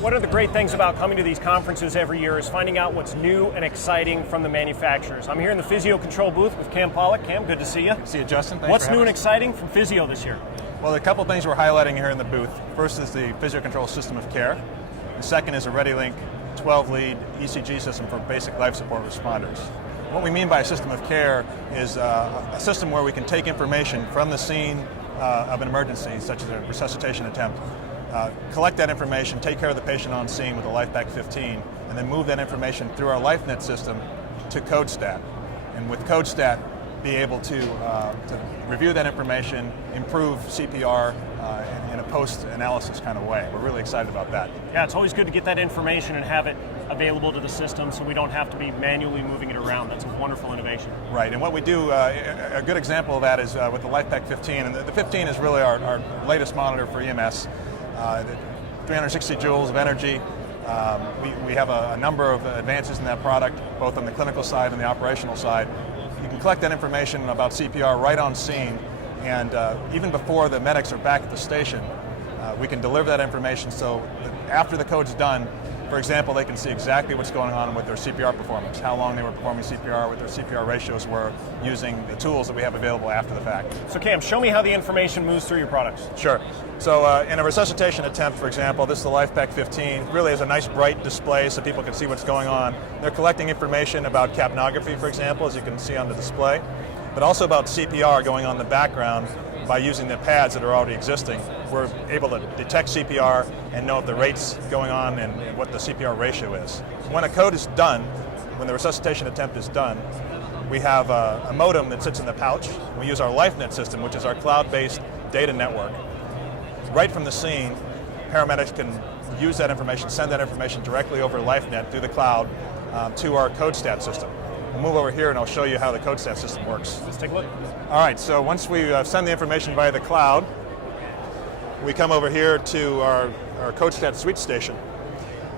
One of the great things about coming to these conferences every year is finding out what's new and exciting from the manufacturers. I'm here in the Physio-Control booth with Cam Pollock. Cam, good to see you. Good to see you, Justin. Thanks What's for new and having us. exciting from Physio this year? Well, there are a couple of things we're highlighting here in the booth. First is the Physio-Control system of care. The second is a ReadyLink 12-lead ECG system for basic life support responders. What we mean by a system of care is a system where we can take information from the scene of an emergency, such as a resuscitation attempt, collect that information, take care of the patient on scene with a LifePak 15, and then move that information through our LifeNet system to CodeStat. And with CodeStat, be able to review that information, improve CPR in a post-analysis kind of way. We're really excited about that. Yeah, it's always good to get that information and have it available to the system so we don't have to be manually moving it around. That's a wonderful innovation. Right, and what we do, a good example of that is with the LifePak 15, and the 15 is really our latest monitor for EMS. 360 joules of energy. We have a number of advances in that product, both on the clinical side and the operational side. You can collect that information about CPR right on scene, and even before the medics are back at the station, we can deliver that information so that after the code's done, for example, they can see exactly what's going on with their CPR performance, how long they were performing CPR, what their CPR ratios were, using the tools that we have available after the fact. So Cam, show me how the information moves through your products. Sure. So in a resuscitation attempt, for example, this is the LifePak 15, really has a nice bright display so people can see what's going on. They're collecting information about capnography, for example, as you can see on the display, but also about CPR going on in the background by using the pads that are already existing. We're able to detect CPR and know if the rate's going on and what the CPR ratio is. When a code is done, when the resuscitation attempt is done, we have a modem that sits in the pouch. We use our LifeNet system, which is our cloud-based data network. Right from the scene, paramedics can use that information, send that information directly over LifeNet through the cloud to our CodeStat system. We'll move over here and I'll show you how the CodeStat system works. Let's take a look. All right, so once we send the information via the cloud, we come over here to our CodeStat suite station.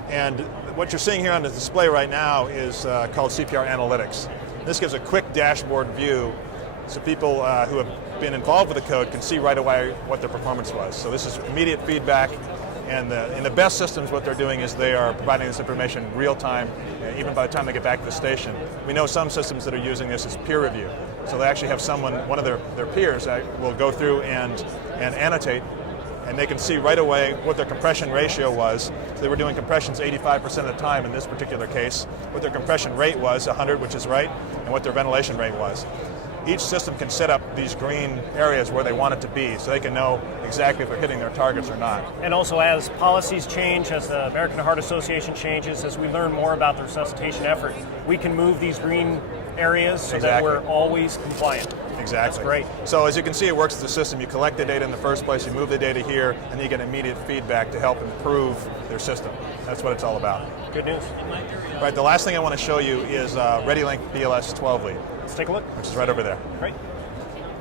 And what you're seeing here on the display right now is called CPR Analytics. This gives a quick dashboard view so people who have been involved with the code can see right away what their performance was. So this is immediate feedback. And in the best systems, what they're doing is they are providing this information real time, even by the time they get back to the station. We know some systems that are using this as peer review. So they actually have someone, one of their peers, will go through and annotate, and they can see right away what their compression ratio was. So they were doing compressions 85% of the time in this particular case, what their compression rate was, 100, which is right, and what their ventilation rate was. Each system can set up these green areas where they want it to be so they can know exactly if they're hitting their targets or not. And also as policies change, as the American Heart Association changes, as we learn more about the resuscitation effort, we can move these green areas so that we're always compliant. Exactly. That's great. So as you can see, it works as a system. You collect the data in the first place, you move the data here, and then you get immediate feedback to help improve their system. That's what it's all about. Good news. Right, the last thing I want to show you is ReadyLink BLS 12-lead. Let's take a look. Which is right over there. Great.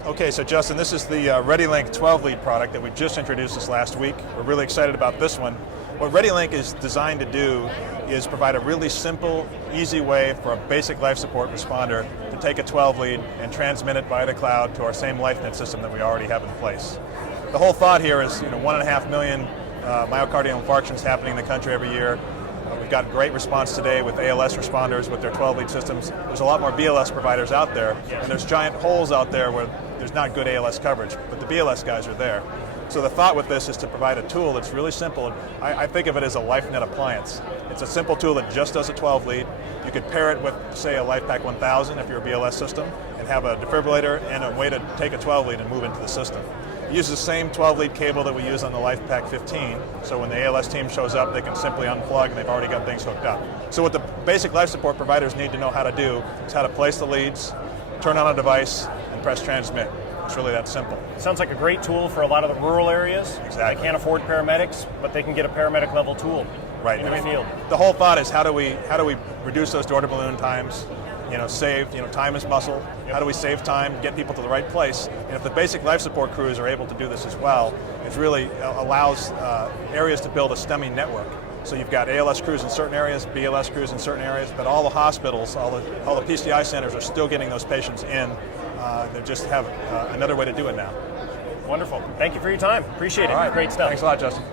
Okay, so Justin, this is the ReadyLink 12-lead product that we just introduced this last week. We're really excited about this one. What ReadyLink is designed to do is provide a really simple, easy way for a basic life support responder to take a 12-lead and transmit it via the cloud to our same LifeNet system that we already have in place. The whole thought here is 1.5 million myocardial infarctions happening in the country every year. We've got great response today with ALS responders with their 12-lead systems. There's a lot more BLS providers out there, and there's giant holes out there where there's not good ALS coverage, but the BLS guys are there. So the thought with this is to provide a tool that's really simple. I think of it as a LifeNet appliance. It's a simple tool that just does a 12-lead. You could pair it with, say, a LifePak 1000 if you're a BLS system, and have a defibrillator and a way to take a 12-lead and move into the system. It uses the same 12-lead cable that we use on the LifePak 15, so when the ALS team shows up, they can simply unplug and they've already got things hooked up. So what the basic life support providers need to know how to do is how to place the leads, turn on a device, and press transmit. It's really that simple. Sounds like a great tool for a lot of the rural areas. Exactly. They can't afford paramedics, but they can get a paramedic level tool right in the field. The whole thought is how do we reduce those door to balloon times? Save, time is muscle. Yep. How do we save time, get people to the right place? And if the basic life support crews are able to do this as well, it really allows areas to build a STEMI network. So you've got ALS crews in certain areas, BLS crews in certain areas, but all the hospitals, all the PCI centers are still getting those patients in. They just have another way to do it now. Wonderful. Thank you for your time. Appreciate it. All right. Great stuff. Thanks a lot, Justin.